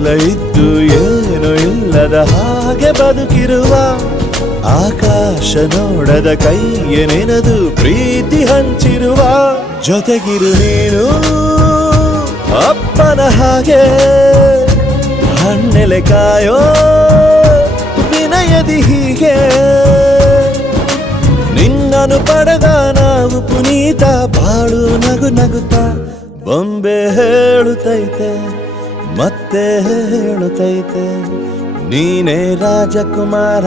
ಎಲ್ಲ ಇದ್ದು ಏನು ಇಲ್ಲದ ಹಾಗೆ ಬದುಕಿರುವ ಆಕಾಶ ನೋಡದ ಕೈಯ ನೆನೆದು ಪ್ರೀತಿ ಹಂಚಿರುವ ಜೊತೆಗಿರು ನೀನು ಅಪ್ಪನ ಹಾಗೆ ಹಣ್ಣೆಲೆ ಕಾಯೋ ವಿನಯದಿ ಹೀಗೆ ನಿನ್ನನು ಪಡೆದ ನಾವು ಪುನೀತ ಬಾಳು ನಗು ನಗುತ್ತಾ ಬೊಂಬೆ ಹೇಳುತ್ತೈತೆ ಮತ್ತೆ ಹೇಳುತ್ತೈತೆ ನೀನೇ ರಾಜಕುಮಾರ.